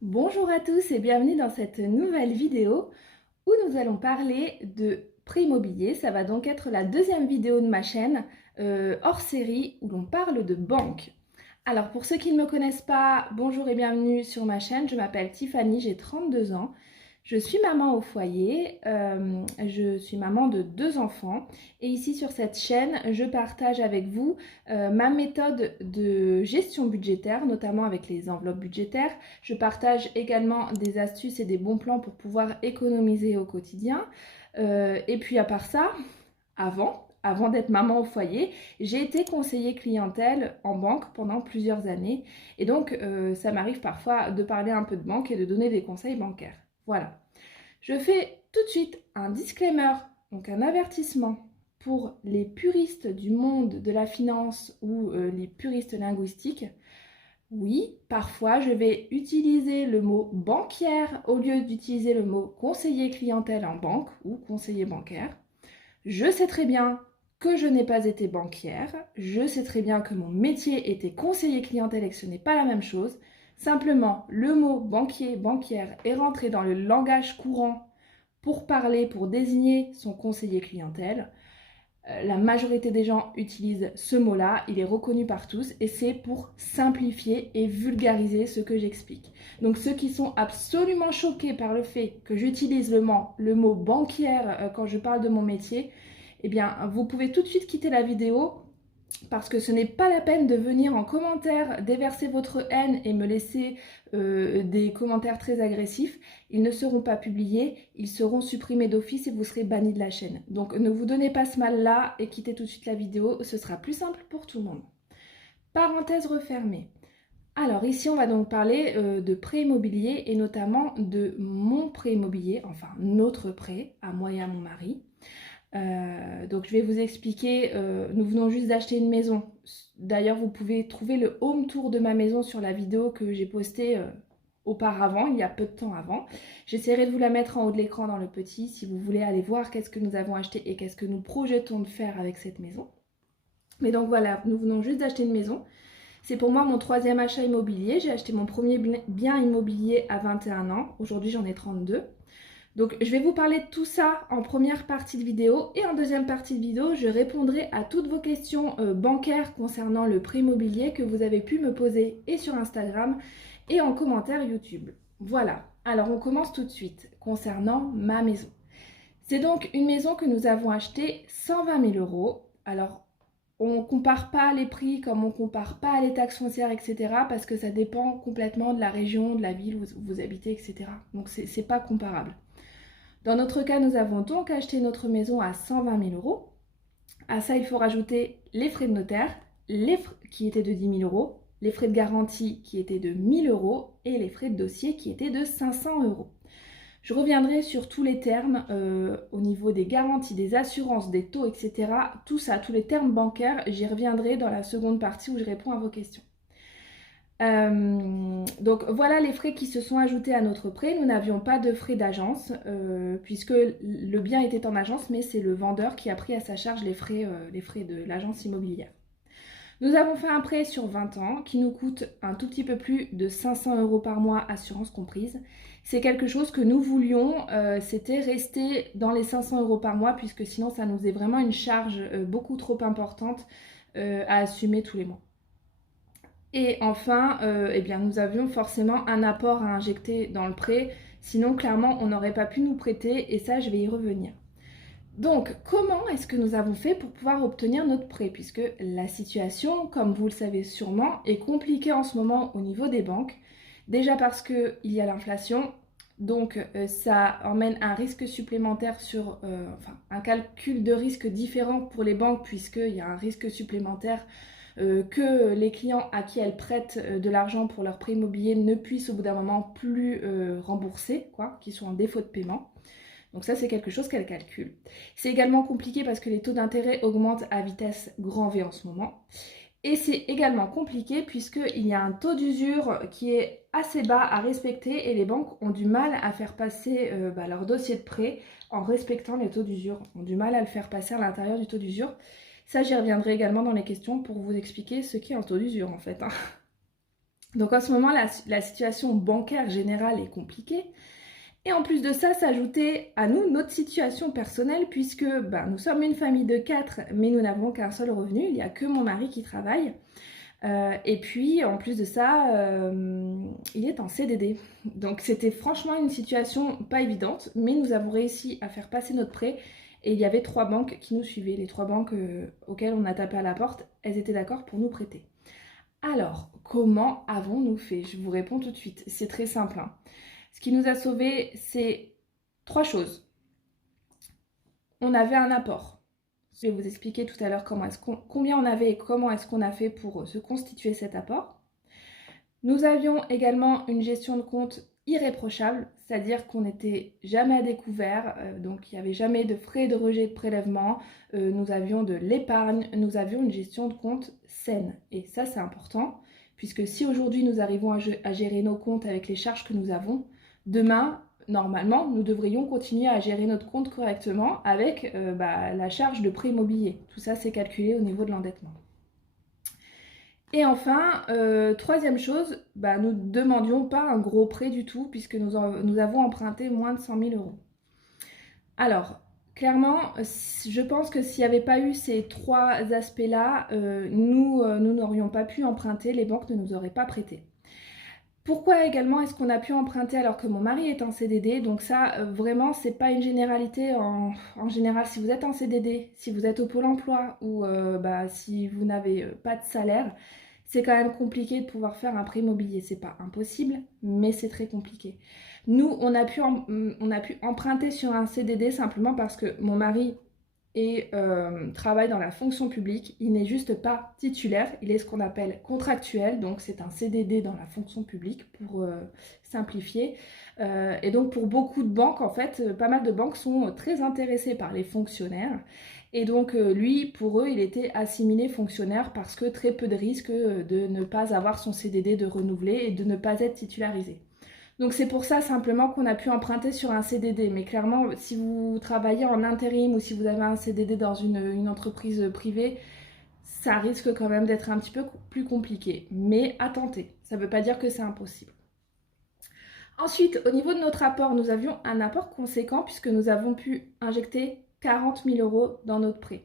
Bonjour à tous et bienvenue dans cette nouvelle vidéo où nous allons parler de prêt immobilier. Ça va donc être la deuxième vidéo de ma chaîne hors série où l'on parle de banque. Alors pour ceux qui ne me connaissent pas, bonjour et bienvenue sur ma chaîne. Je m'appelle Tiffany, j'ai 32 ans. Je suis maman au foyer, je suis maman de 2 enfants et ici sur cette chaîne, je partage avec vous ma méthode de gestion budgétaire, notamment avec les enveloppes budgétaires. Je partage également des astuces et des bons plans pour pouvoir économiser au quotidien. Et puis à part ça, avant d'être maman au foyer, j'ai été conseiller clientèle en banque pendant plusieurs années. Et donc, ça m'arrive parfois de parler un peu de banque et de donner des conseils bancaires. Voilà. Je fais tout de suite un disclaimer, donc un avertissement pour les puristes du monde de la finance ou les puristes linguistiques. Oui, parfois je vais utiliser le mot banquière au lieu d'utiliser le mot conseiller clientèle en banque ou conseiller bancaire. Je sais très bien que je n'ai pas été banquière, je sais très bien que mon métier était conseiller clientèle et que ce n'est pas la même chose. Simplement, le mot banquier, banquière est rentré dans le langage courant pour parler, pour désigner son conseiller clientèle. La majorité des gens utilisent ce mot-là, il est reconnu par tous et c'est pour simplifier et vulgariser ce que j'explique. Donc ceux qui sont absolument choqués par le fait que j'utilise le mot banquière quand je parle de mon métier, eh bien vous pouvez tout de suite quitter la vidéo parce que ce n'est pas la peine de venir en commentaire déverser votre haine et me laisser des commentaires très agressifs. Ils ne seront pas publiés, ils seront supprimés d'office et vous serez banni de la chaîne. Donc ne vous donnez pas ce mal-là et quittez tout de suite la vidéo, ce sera plus simple pour tout le monde. Parenthèse refermée. Alors ici on va donc parler de prêt immobilier et notamment de mon prêt immobilier, enfin notre prêt à moi et à mon mari. Donc je vais vous expliquer, nous venons juste d'acheter une maison. D'ailleurs vous pouvez trouver le home tour de ma maison sur la vidéo que j'ai postée auparavant, il y a peu de temps avant. J'essaierai de vous la mettre en haut de l'écran dans le petit si vous voulez aller voir qu'est-ce que nous avons acheté et qu'est-ce que nous projetons de faire avec cette maison. Mais donc voilà, nous venons juste d'acheter une maison. C'est pour moi mon troisième achat immobilier. J'ai acheté mon premier bien immobilier à 21 ans. Aujourd'hui j'en ai 32. Donc je vais vous parler de tout ça en première partie de vidéo et en deuxième partie de vidéo, je répondrai à toutes vos questions bancaires concernant le prêt immobilier que vous avez pu me poser et sur Instagram et en commentaire YouTube. Voilà, alors on commence tout de suite concernant ma maison. C'est donc une maison que nous avons achetée 120 000 euros. Alors on ne compare pas les prix comme on ne compare pas les taxes foncières, etc. parce que ça dépend complètement de la région, de la ville où vous habitez, etc. Donc c'est pas comparable. Dans notre cas, nous avons donc acheté notre maison à 120 000 euros. À ça, il faut rajouter les frais de notaire, qui étaient de 10 000 euros, les frais de garantie qui étaient de 1 000 euros et les frais de dossier qui étaient de 500 euros. Je reviendrai sur tous les termes au niveau des garanties, des assurances, des taux, etc. Tout ça, tous les termes bancaires, j'y reviendrai dans la seconde partie où je réponds à vos questions. Donc voilà les frais qui se sont ajoutés à notre prêt. Nous n'avions pas de frais d'agence puisque le bien était en agence, mais c'est le vendeur qui a pris à sa charge les frais de l'agence immobilière. Nous avons fait un prêt sur 20 ans qui nous coûte un tout petit peu plus de 500 euros par mois, assurance comprise. C'est quelque chose que nous voulions, c'était rester dans les 500 euros par mois puisque sinon ça nous est vraiment une charge beaucoup trop importante à assumer tous les mois. Et enfin, eh bien, nous avions forcément un apport à injecter dans le prêt, sinon clairement on n'aurait pas pu nous prêter et ça je vais y revenir. Donc comment est-ce que nous avons fait pour pouvoir obtenir notre prêt? Puisque la situation, comme vous le savez sûrement, est compliquée en ce moment au niveau des banques. Déjà parce qu'il y a l'inflation, donc ça emmène un risque supplémentaire sur, enfin un calcul de risque différent pour les banques puisqu'il y a un risque supplémentaire que les clients à qui elles prêtent de l'argent pour leur prêt immobilier ne puissent au bout d'un moment plus rembourser, qui sont en défaut de paiement. Donc ça, c'est quelque chose qu'elle calcule. C'est également compliqué parce que les taux d'intérêt augmentent à vitesse grand V en ce moment. Et c'est également compliqué puisqu'il y a un taux d'usure qui est assez bas à respecter et les banques ont du mal à faire passer leur dossier de prêt en respectant les taux d'usure. Ont du mal à le faire passer à l'intérieur du taux d'usure. Ça, j'y reviendrai également dans les questions pour vous expliquer ce qu'est un taux d'usure en fait. Donc en ce moment, la situation bancaire générale est compliquée. Et en plus de ça, s'ajoutait à nous notre situation personnelle puisque nous sommes une famille de 4, mais nous n'avons qu'un seul revenu. Il n'y a que mon mari qui travaille. Et puis, en plus de ça, il est en CDD. Donc c'était franchement une situation pas évidente, mais nous avons réussi à faire passer notre prêt. Et il y avait 3 banques qui nous suivaient. Les 3 banques auxquelles on a tapé à la porte, elles étaient d'accord pour nous prêter. Alors, comment avons-nous fait? Je vous réponds tout de suite. C'est très simple, hein. Ce qui nous a sauvés, c'est 3 choses. On avait un apport. Je vais vous expliquer tout à l'heure combien on avait et comment est-ce qu'on a fait pour se constituer cet apport. Nous avions également une gestion de compte irréprochable, c'est-à-dire qu'on n'était jamais à découvert, donc il n'y avait jamais de frais de rejet de prélèvement, nous avions de l'épargne, nous avions une gestion de compte saine. Et ça, c'est important, puisque si aujourd'hui nous arrivons à gérer nos comptes avec les charges que nous avons, demain, normalement, nous devrions continuer à gérer notre compte correctement avec la charge de prêt immobilier. Tout ça, c'est calculé au niveau de l'endettement. Et enfin, troisième chose, nous ne demandions pas un gros prêt du tout puisque nous avons emprunté moins de 100 000 euros. Alors, clairement, je pense que s'il n'y avait pas eu ces 3 aspects-là, nous n'aurions pas pu emprunter, les banques ne nous auraient pas prêté. Pourquoi également est-ce qu'on a pu emprunter alors que mon mari est en CDD? Donc ça, vraiment, c'est pas une généralité. En général, si vous êtes en CDD, si vous êtes au Pôle emploi ou si vous n'avez pas de salaire, c'est quand même compliqué de pouvoir faire un prêt immobilier. C'est pas impossible, mais c'est très compliqué. Nous, on a pu emprunter sur un CDD simplement parce que mon mari travaille dans la fonction publique. Il n'est juste pas titulaire, il est ce qu'on appelle contractuel, donc c'est un CDD dans la fonction publique pour simplifier. Et donc pour beaucoup de banques, en fait, pas mal de banques sont très intéressées par les fonctionnaires. Et donc lui, pour eux, il était assimilé fonctionnaire parce que très peu de risques de ne pas avoir son CDD de renouveler et de ne pas être titularisé. Donc c'est pour ça simplement qu'on a pu emprunter sur un CDD. Mais clairement, si vous travaillez en intérim ou si vous avez un CDD dans une entreprise privée, ça risque quand même d'être un petit peu plus compliqué. Mais à tenter, ça ne veut pas dire que c'est impossible. Ensuite, au niveau de notre apport, nous avions un apport conséquent puisque nous avons pu injecter 40 000 euros dans notre prêt.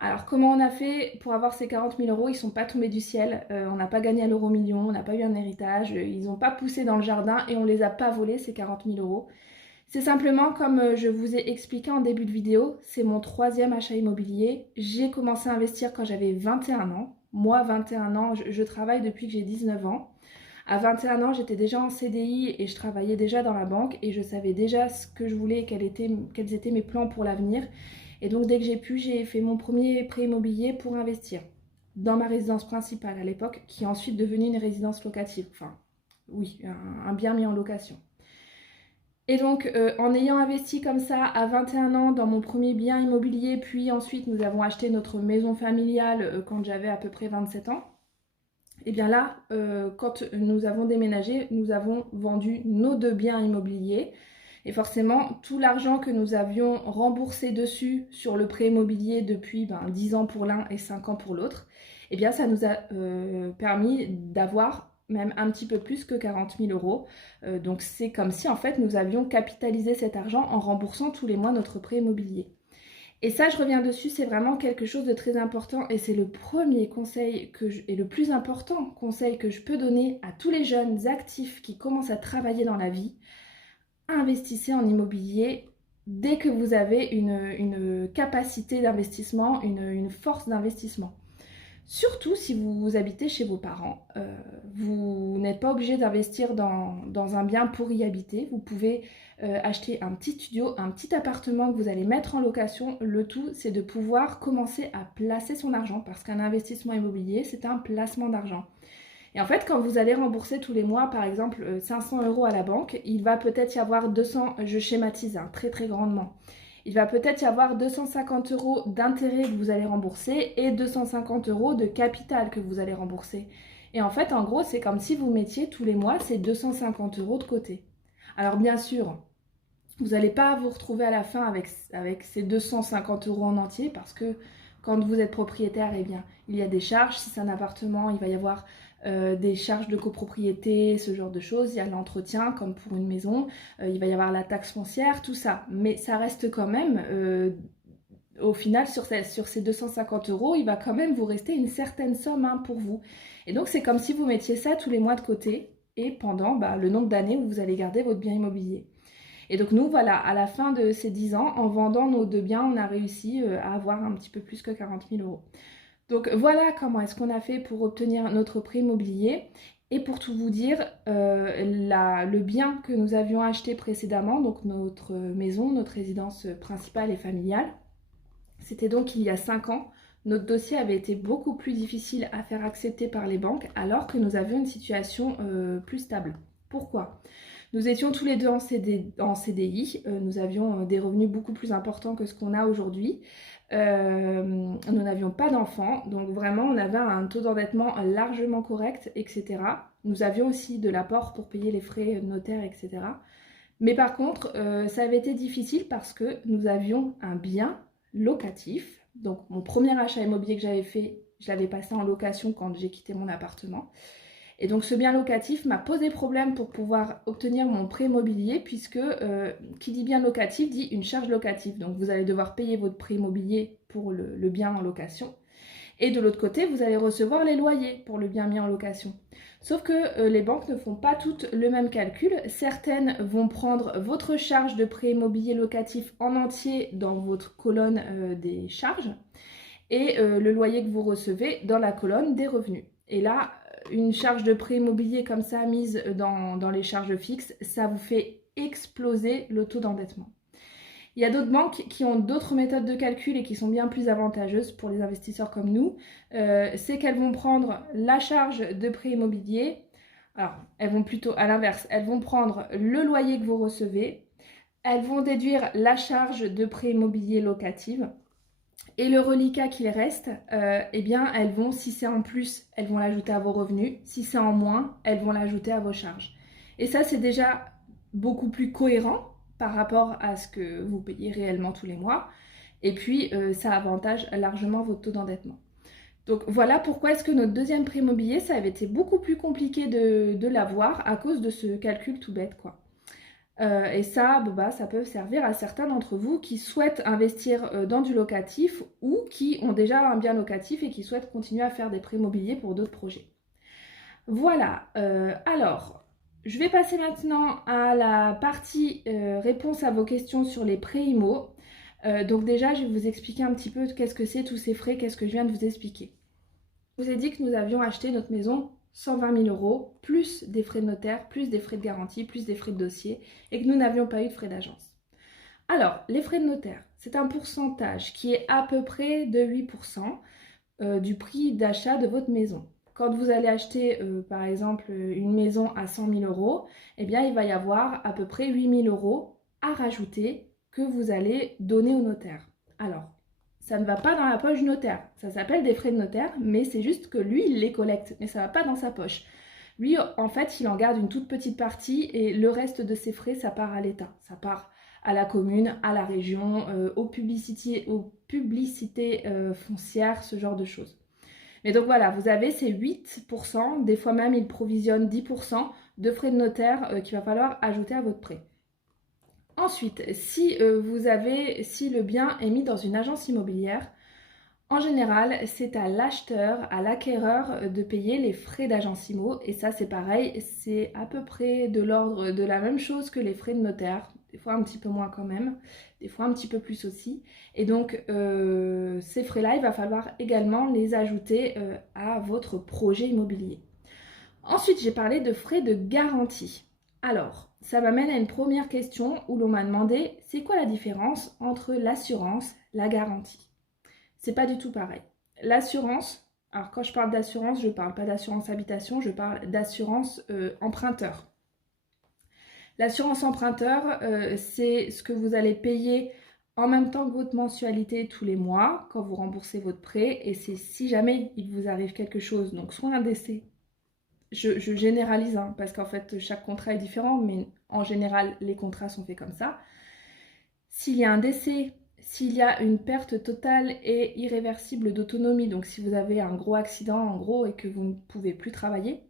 Alors comment on a fait pour avoir ces 40 000 euros? Ils ne sont pas tombés du ciel, on n'a pas gagné à l'euro million, on n'a pas eu un héritage, ils n'ont pas poussé dans le jardin et on ne les a pas volés ces 40 000 euros. C'est simplement comme je vous ai expliqué en début de vidéo, c'est mon 3e achat immobilier. J'ai commencé à investir quand j'avais 21 ans. Moi, 21 ans, je travaille depuis que j'ai 19 ans. À 21 ans, j'étais déjà en CDI et je travaillais déjà dans la banque et je savais déjà ce que je voulais et quels étaient mes plans pour l'avenir. Et donc dès que j'ai pu, j'ai fait mon premier prêt immobilier pour investir dans ma résidence principale à l'époque, qui est ensuite devenue une résidence locative. Enfin, oui, un bien mis en location. Et donc, en ayant investi comme ça à 21 ans dans mon premier bien immobilier, puis ensuite nous avons acheté notre maison familiale quand j'avais à peu près 27 ans, et bien là, quand nous avons déménagé, nous avons vendu nos 2 biens immobiliers. Et forcément, tout l'argent que nous avions remboursé dessus sur le prêt immobilier depuis 10 ans pour l'un et 5 ans pour l'autre, eh bien ça nous a permis d'avoir même un petit peu plus que 40 000 euros. Donc c'est comme si en fait nous avions capitalisé cet argent en remboursant tous les mois notre prêt immobilier. Et ça, je reviens dessus, c'est vraiment quelque chose de très important et c'est le premier conseil et le plus important conseil que je peux donner à tous les jeunes actifs qui commencent à travailler dans la vie. Investissez en immobilier dès que vous avez une capacité d'investissement, une force d'investissement. Surtout si vous habitez chez vos parents, vous n'êtes pas obligé d'investir dans un bien pour y habiter. Vous pouvez acheter un petit studio, un petit appartement que vous allez mettre en location. Le tout, c'est de pouvoir commencer à placer son argent parce qu'un investissement immobilier, c'est un placement d'argent. Et en fait, quand vous allez rembourser tous les mois, par exemple, 500 euros à la banque, il va peut-être y avoir 200, je schématise très très grandement, il va peut-être y avoir 250 euros d'intérêt que vous allez rembourser et 250 euros de capital que vous allez rembourser. Et en fait, en gros, c'est comme si vous mettiez tous les mois ces 250 euros de côté. Alors bien sûr, vous n'allez pas vous retrouver à la fin avec ces 250 euros en entier parce que quand vous êtes propriétaire, eh bien, il y a des charges. Si c'est un appartement, il va y avoir des charges de copropriété, ce genre de choses. Il y a l'entretien comme pour une maison, il va y avoir la taxe foncière, tout ça. Mais ça reste quand même, au final, sur ces 250 euros, il va quand même vous rester une certaine somme hein, pour vous. Et donc c'est comme si vous mettiez ça tous les mois de côté et pendant le nombre d'années où vous allez garder votre bien immobilier. Et donc nous, voilà, à la fin de ces 10 ans, en vendant nos deux biens, on a réussi à avoir un petit peu plus que 40 000 euros. Donc voilà comment est-ce qu'on a fait pour obtenir notre prêt immobilier. Et pour tout vous dire, le bien que nous avions acheté précédemment, donc notre maison, notre résidence principale et familiale, c'était donc il y a 5 ans. Notre dossier avait été beaucoup plus difficile à faire accepter par les banques alors que nous avions une situation plus stable. Pourquoi ? Nous étions tous les deux en CDI, nous avions des revenus beaucoup plus importants que ce qu'on a aujourd'hui. Nous n'avions pas d'enfants, donc vraiment on avait un taux d'endettement largement correct, etc. Nous avions aussi de l'apport pour payer les frais notaires, etc. Mais par contre, ça avait été difficile parce que nous avions un bien locatif. Donc mon premier achat immobilier que j'avais fait, je l'avais passé en location quand j'ai quitté mon appartement. Et donc ce bien locatif m'a posé problème pour pouvoir obtenir mon prêt immobilier puisque qui dit bien locatif dit une charge locative. Donc vous allez devoir payer votre prêt immobilier pour le bien en location. Et de l'autre côté, vous allez recevoir les loyers pour le bien mis en location. Sauf que les banques ne font pas toutes le même calcul. Certaines vont prendre votre charge de prêt immobilier locatif en entier dans votre colonne des charges et le loyer que vous recevez dans la colonne des revenus. Et là, une charge de prêt immobilier comme ça mise dans les charges fixes, ça vous fait exploser le taux d'endettement. Il y a d'autres banques qui ont d'autres méthodes de calcul et qui sont bien plus avantageuses pour les investisseurs comme nous. C'est qu'elles vont prendre la charge de prêt immobilier. Alors, elles vont plutôt à l'inverse. Elles vont prendre le loyer que vous recevez. Elles vont déduire la charge de prêt immobilier locative. Et le reliquat qu'il reste, eh bien, elles vont, si c'est en plus, elles vont l'ajouter à vos revenus. Si c'est en moins, elles vont l'ajouter à vos charges. Et ça, c'est déjà beaucoup plus cohérent par rapport à ce que vous payez réellement tous les mois. Et puis, ça avantage largement votre taux d'endettement. Donc voilà pourquoi est-ce que notre deuxième prêt immobilier, ça avait été beaucoup plus compliqué de l'avoir à cause de ce calcul tout bête, quoi. Et ça, ça peut servir à certains d'entre vous qui souhaitent investir dans du locatif ou qui ont déjà un bien locatif et qui souhaitent continuer à faire des prêts immobiliers pour d'autres projets. Voilà, alors, je vais passer maintenant à la partie réponse à vos questions sur les prêts IMO. Donc déjà, je vais vous expliquer un petit peu qu'est-ce que c'est tous ces frais, qu'est-ce que je viens de vous expliquer. Je vous ai dit que nous avions acheté notre maison 120 000 euros, plus des frais de notaire, plus des frais de garantie, plus des frais de dossier, et que nous n'avions pas eu de frais d'agence. Alors, les frais de notaire, c'est un pourcentage qui est à peu près de 8% du prix d'achat de votre maison. Quand vous allez acheter, par exemple, une maison à 100 000 euros, eh bien, il va y avoir à peu près 8 000 euros à rajouter que vous allez donner au notaire. Alors, ça ne va pas dans la poche du notaire. Ça s'appelle des frais de notaire, mais c'est juste que lui, il les collecte, mais ça ne va pas dans sa poche. Lui, en fait, il en garde une toute petite partie et le reste de ses frais, ça part à l'État. Ça part à la commune, à la région, aux publicités foncières, ce genre de choses. Mais donc voilà, vous avez ces 8%, des fois même il provisionne 10% de frais de notaire qu'il va falloir ajouter à votre prêt. Ensuite, si le bien est mis dans une agence immobilière, en général, c'est à l'acheteur, à l'acquéreur de payer les frais d'agence immo. Et ça, c'est pareil, c'est à peu près de l'ordre de la même chose que les frais de notaire. Des fois un petit peu moins quand même, des fois un petit peu plus aussi. Et donc, ces frais-là, il va falloir également les ajouter à votre projet immobilier. Ensuite, j'ai parlé de frais de garantie. Alors, ça m'amène à une première question où l'on m'a demandé c'est quoi la différence entre l'assurance et la garantie. C'est pas du tout pareil. L'assurance, alors quand je parle d'assurance, je parle pas d'assurance habitation, je parle d'assurance emprunteur. L'assurance emprunteur, c'est ce que vous allez payer en même temps que votre mensualité tous les mois quand vous remboursez votre prêt, et c'est si jamais il vous arrive quelque chose, donc soit un décès, je généralise hein, parce qu'en fait chaque contrat est différent, mais en général les contrats sont faits comme ça. S'il y a un décès, s'il y a une perte totale et irréversible d'autonomie, donc si vous avez un gros accident en gros et que vous ne pouvez plus travailler.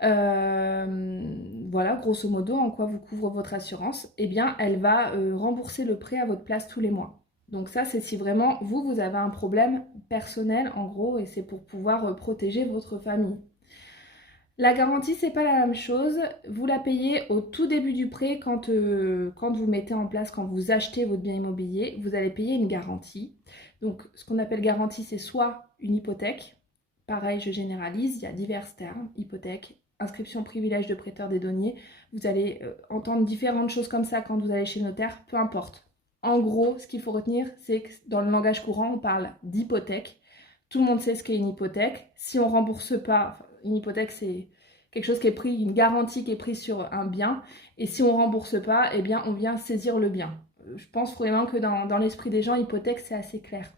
Voilà, grosso modo, en quoi vous couvre votre assurance, eh bien, elle va rembourser le prêt à votre place tous les mois. Donc ça, c'est si vraiment vous avez un problème personnel, en gros, et c'est pour pouvoir protéger votre famille. La garantie, c'est pas la même chose. Vous la payez au tout début du prêt quand vous mettez en place, quand vous achetez votre bien immobilier, vous allez payer une garantie. Donc, ce qu'on appelle garantie, c'est soit une hypothèque. Pareil, je généralise, il y a divers termes, hypothèque, inscription privilège de prêteur des deniers. Vous allez entendre différentes choses comme ça quand vous allez chez le notaire, peu importe. En gros, ce qu'il faut retenir, c'est que dans le langage courant, on parle d'hypothèque. Tout le monde sait ce qu'est une hypothèque. Si on ne rembourse pas, une hypothèque, c'est quelque chose qui est pris, une garantie qui est prise sur un bien. Et si on ne rembourse pas, eh bien, on vient saisir le bien. Je pense vraiment que dans l'esprit des gens, hypothèque, c'est assez clair.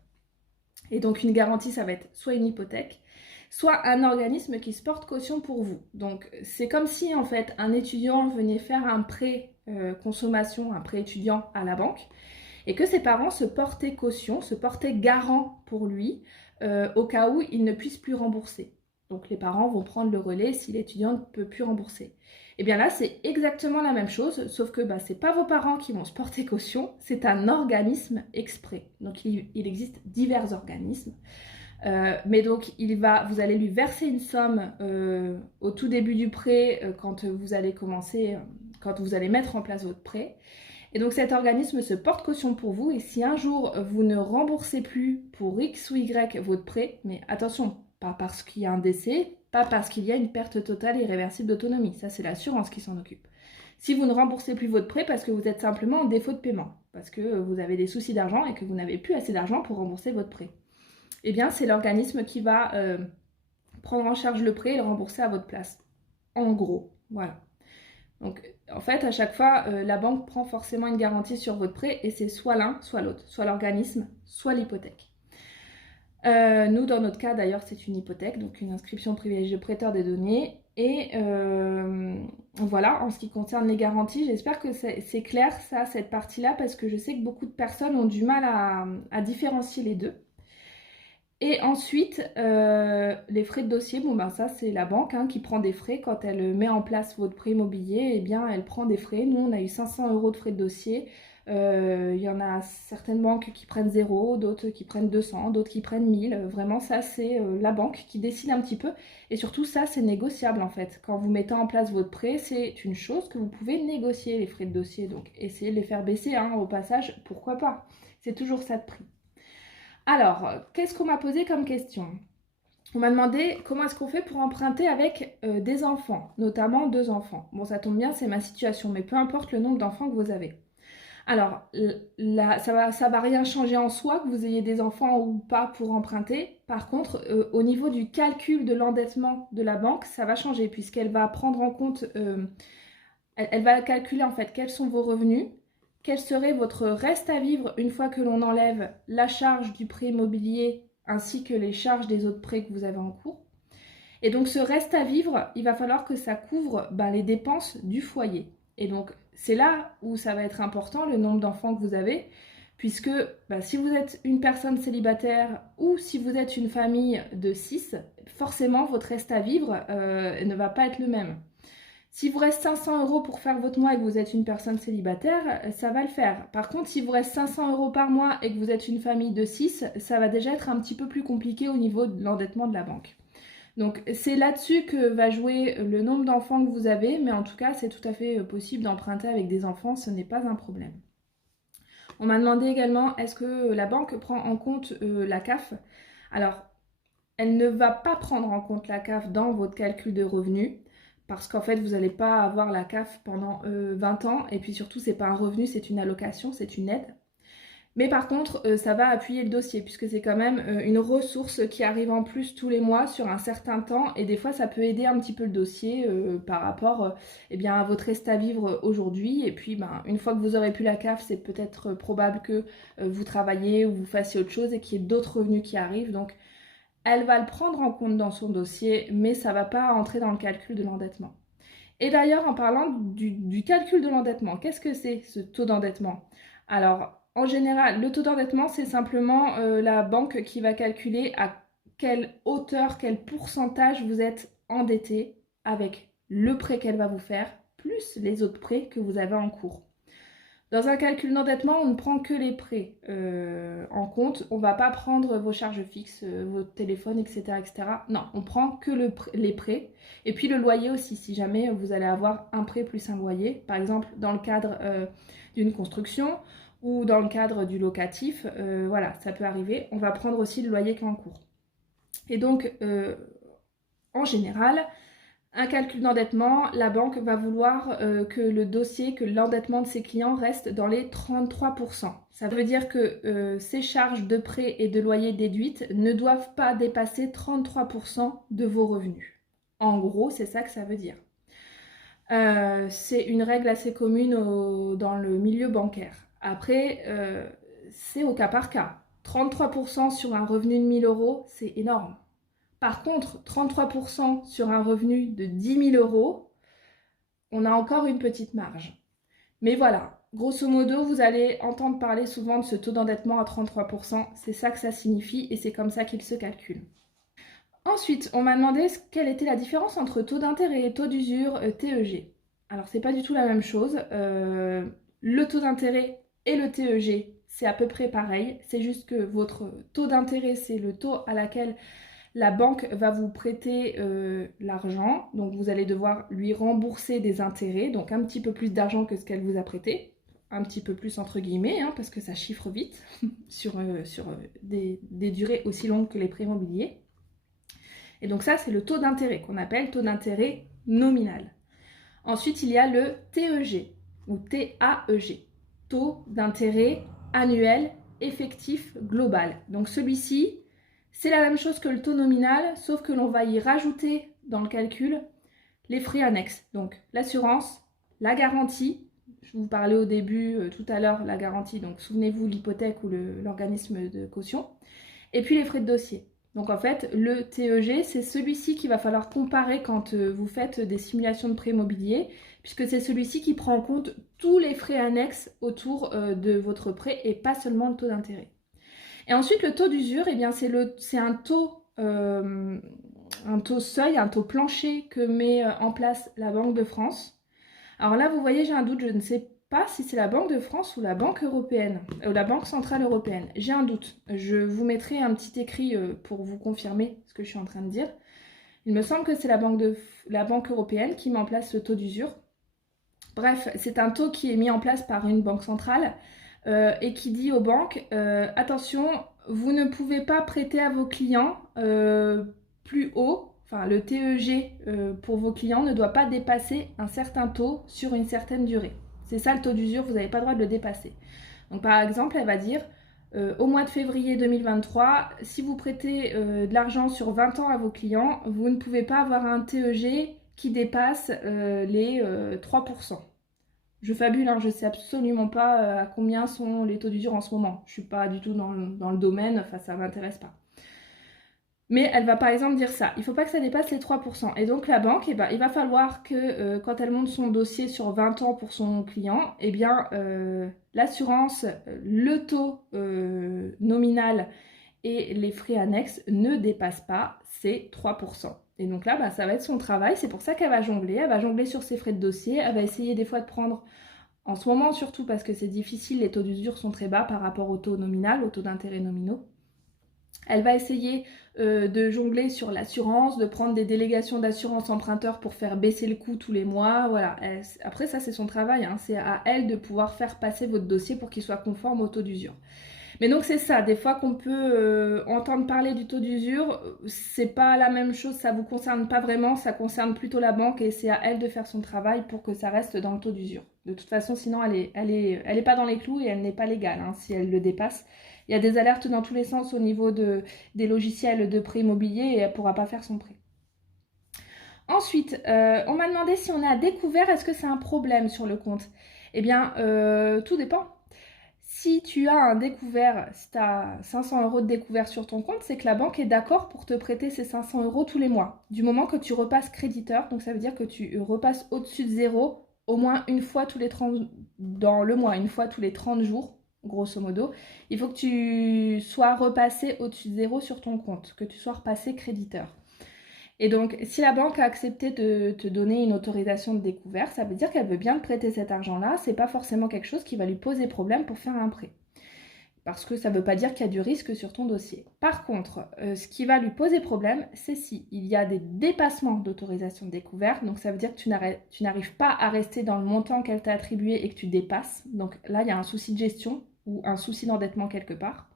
Et donc, une garantie, ça va être soit une hypothèque, soit un organisme qui se porte caution pour vous. Donc, c'est comme si, en fait, un étudiant venait faire un prêt consommation, un prêt étudiant à la banque, et que ses parents se portaient caution, se portaient garant pour lui, au cas où il ne puisse plus rembourser. Donc les parents vont prendre le relais si l'étudiant ne peut plus rembourser. Et bien là, c'est exactement la même chose, sauf que ce n'est pas vos parents qui vont se porter caution, c'est un organisme exprès. Donc il existe divers organismes. Mais donc vous allez lui verser une somme au tout début du prêt quand vous allez commencer, quand vous allez mettre en place votre prêt. Et donc cet organisme se porte caution pour vous, et si un jour vous ne remboursez plus pour X ou Y votre prêt, mais attention, pas parce qu'il y a un décès, pas parce qu'il y a une perte totale et irréversible d'autonomie, ça c'est l'assurance qui s'en occupe. Si vous ne remboursez plus votre prêt parce que vous êtes simplement en défaut de paiement, parce que vous avez des soucis d'argent et que vous n'avez plus assez d'argent pour rembourser votre prêt, eh bien c'est l'organisme qui va prendre en charge le prêt et le rembourser à votre place. En gros, voilà. Donc, en fait, à chaque fois, la banque prend forcément une garantie sur votre prêt et c'est soit l'un, soit l'autre, soit l'organisme, soit l'hypothèque. Nous, dans notre cas, d'ailleurs, c'est une hypothèque, donc une inscription privilégiée de prêteur des deniers. Et voilà, en ce qui concerne les garanties, j'espère que c'est clair, ça, cette partie-là, parce que je sais que beaucoup de personnes ont du mal à différencier les deux. Et ensuite, les frais de dossier, ça c'est la banque qui prend des frais quand elle met en place votre prêt immobilier, eh bien elle prend des frais. Nous on a eu 500 € de frais de dossier, il y en a certaines banques qui prennent 0, d'autres qui prennent 200, d'autres qui prennent 1000. Vraiment ça c'est la banque qui décide un petit peu, et surtout ça c'est négociable en fait. Quand vous mettez en place votre prêt, c'est une chose que vous pouvez négocier, les frais de dossier, donc essayez de les faire baisser au passage, pourquoi pas, c'est toujours ça de prix. Alors, qu'est-ce qu'on m'a posé comme question? On m'a demandé comment est-ce qu'on fait pour emprunter avec des enfants, notamment 2 enfants. Bon, ça tombe bien, c'est ma situation, mais peu importe le nombre d'enfants que vous avez. Alors, là, ça va rien changer en soi, que vous ayez des enfants ou pas pour emprunter. Par contre, au niveau du calcul de l'endettement de la banque, ça va changer, puisqu'elle va prendre en compte, elle va calculer en fait quels sont vos revenus, quel serait votre reste à vivre une fois que l'on enlève la charge du prêt immobilier ainsi que les charges des autres prêts que vous avez en cours. Et donc ce reste à vivre, il va falloir que ça couvre les dépenses du foyer. Et donc c'est là où ça va être important, le nombre d'enfants que vous avez, puisque si vous êtes une personne célibataire ou si vous êtes une famille de 6, forcément votre reste à vivre ne va pas être le même. S'il vous reste 500 € pour faire votre mois et que vous êtes une personne célibataire, ça va le faire. Par contre, s'il vous reste 500 € par mois et que vous êtes une famille de 6, ça va déjà être un petit peu plus compliqué au niveau de l'endettement de la banque. Donc c'est là-dessus que va jouer le nombre d'enfants que vous avez, mais en tout cas c'est tout à fait possible d'emprunter avec des enfants, ce n'est pas un problème. On m'a demandé également, est-ce que la banque prend en compte la CAF? Alors, elle ne va pas prendre en compte la CAF dans votre calcul de revenus, parce qu'en fait, vous n'allez pas avoir la CAF pendant 20 ans, et puis surtout, c'est pas un revenu, c'est une allocation, c'est une aide. Mais par contre, ça va appuyer le dossier, puisque c'est quand même une ressource qui arrive en plus tous les mois sur un certain temps, et des fois, ça peut aider un petit peu le dossier par rapport à votre reste à vivre aujourd'hui. Et puis, une fois que vous aurez plus la CAF, c'est peut-être probable que vous travaillez ou vous fassiez autre chose et qu'il y ait d'autres revenus qui arrivent. Donc, elle va le prendre en compte dans son dossier, mais ça ne va pas entrer dans le calcul de l'endettement. Et d'ailleurs, en parlant du calcul de l'endettement, qu'est-ce que c'est ce taux d'endettement? Alors, en général, le taux d'endettement, c'est simplement la banque qui va calculer à quelle hauteur, quel pourcentage vous êtes endetté avec le prêt qu'elle va vous faire, plus les autres prêts que vous avez en cours. Dans un calcul d'endettement, on ne prend que les prêts en compte. On ne va pas prendre vos charges fixes, votre téléphone, etc., etc. Non, on prend que les prêts. Et puis le loyer aussi, si jamais vous allez avoir un prêt plus un loyer. Par exemple, dans le cadre d'une construction ou dans le cadre du locatif. Voilà, ça peut arriver. On va prendre aussi le loyer qui est en cours. Et donc, en général, un calcul d'endettement, la banque va vouloir que le dossier, que l'endettement de ses clients reste dans les 33%. Ça veut dire que ces charges de prêt et de loyer déduites ne doivent pas dépasser 33% de vos revenus. En gros, c'est ça que ça veut dire. C'est une règle assez commune dans le milieu bancaire. Après, c'est au cas par cas. 33% sur un revenu de 1 000 €, c'est énorme. Par contre, 33% sur un revenu de 10 000 €, on a encore une petite marge. Mais voilà, grosso modo, vous allez entendre parler souvent de ce taux d'endettement à 33%. C'est ça que ça signifie et c'est comme ça qu'il se calcule. Ensuite, on m'a demandé quelle était la différence entre taux d'intérêt, taux d'usure, TEG. Alors, c'est pas du tout la même chose. Le taux d'intérêt et le TEG, c'est à peu près pareil. C'est juste que votre taux d'intérêt, c'est le taux à laquelle la banque va vous prêter l'argent, donc vous allez devoir lui rembourser des intérêts, donc un petit peu plus d'argent que ce qu'elle vous a prêté, un petit peu plus entre guillemets, hein, parce que ça chiffre vite sur des durées aussi longues que les prêts immobiliers. Et donc ça, c'est le taux d'intérêt qu'on appelle taux d'intérêt nominal. Ensuite, il y a le TEG ou TAEG, taux d'intérêt annuel effectif global. Donc celui-ci, c'est la même chose que le taux nominal, sauf que l'on va y rajouter dans le calcul les frais annexes. Donc l'assurance, la garantie, je vous parlais au début tout à l'heure, la garantie, donc souvenez-vous l'hypothèque ou l'organisme de caution, et puis les frais de dossier. Donc en fait, le TEG, c'est celui-ci qu'il va falloir comparer quand vous faites des simulations de prêt immobilier, puisque c'est celui-ci qui prend en compte tous les frais annexes autour de votre prêt et pas seulement le taux d'intérêt. Et ensuite, le taux d'usure, eh bien, c'est un taux seuil, un taux plancher que met en place la Banque de France. Alors là, vous voyez, j'ai un doute, je ne sais pas si c'est la Banque de France ou la Banque européenne, ou la Banque centrale européenne. J'ai un doute. Je vous mettrai un petit écrit pour vous confirmer ce que je suis en train de dire. Il me semble que c'est la Banque européenne qui met en place le taux d'usure. Bref, c'est un taux qui est mis en place par une banque centrale et qui dit aux banques, attention, vous ne pouvez pas prêter à vos clients plus haut, enfin le TEG pour vos clients ne doit pas dépasser un certain taux sur une certaine durée. C'est ça le taux d'usure, vous n'avez pas le droit de le dépasser. Donc par exemple, elle va dire, au mois de février 2023, si vous prêtez de l'argent sur 20 ans à vos clients, vous ne pouvez pas avoir un TEG qui dépasse les 3%. Je fabule, hein, je ne sais absolument pas à combien sont les taux d'usure en ce moment. Je ne suis pas du tout dans le domaine, enfin ça ne m'intéresse pas. Mais elle va par exemple dire ça, il ne faut pas que ça dépasse les 3%. Et donc la banque, eh ben, il va falloir que quand elle monte son dossier sur 20 ans pour son client, eh bien l'assurance, le taux nominal et les frais annexes ne dépassent pas ces 3%. Et donc là, bah, ça va être son travail, c'est pour ça qu'elle va jongler sur ses frais de dossier, elle va essayer des fois de prendre, en ce moment surtout parce que c'est difficile, les taux d'usure sont très bas par rapport au taux nominal, au taux d'intérêt nominaux. Elle va essayer de jongler sur l'assurance, de prendre des délégations d'assurance emprunteur pour faire baisser le coût tous les mois. Voilà. Après, ça, c'est son travail, hein. C'est à elle de pouvoir faire passer votre dossier pour qu'il soit conforme au taux d'usure. Mais donc c'est ça, des fois qu'on peut entendre parler du taux d'usure, c'est pas la même chose, ça vous concerne pas vraiment, ça concerne plutôt la banque et c'est à elle de faire son travail pour que ça reste dans le taux d'usure. De toute façon, sinon elle est pas dans les clous et elle n'est pas légale, hein, si elle le dépasse. Il y a des alertes dans tous les sens au niveau des logiciels de prêt immobilier et elle pourra pas faire son prêt. Ensuite, on m'a demandé si on est à découvert, est-ce que c'est un problème sur le compte? Eh bien, tout dépend. Si tu as un découvert, si tu as 500 € de découvert sur ton compte, c'est que la banque est d'accord pour te prêter ces 500 € tous les mois. Du moment que tu repasses créditeur, donc ça veut dire que tu repasses au-dessus de zéro au moins une fois tous les 30, dans le mois, une fois tous les 30 jours. grosso modo, il faut que tu sois repassé au-dessus de zéro sur ton compte, que tu sois repassé créditeur. Et donc, si la banque a accepté de te donner une autorisation de découvert, ça veut dire qu'elle veut bien te prêter cet argent-là. C'est pas forcément quelque chose qui va lui poser problème pour faire un prêt. Parce que ça ne veut pas dire qu'il y a du risque sur ton dossier. Par contre, ce qui va lui poser problème, c'est s'il y a des dépassements d'autorisation de découvert. Donc ça veut dire que tu n'arrives pas à rester dans le montant qu'elle t'a attribué et que tu dépasses. Donc là, il y a un souci de gestion ou un souci d'endettement quelque part.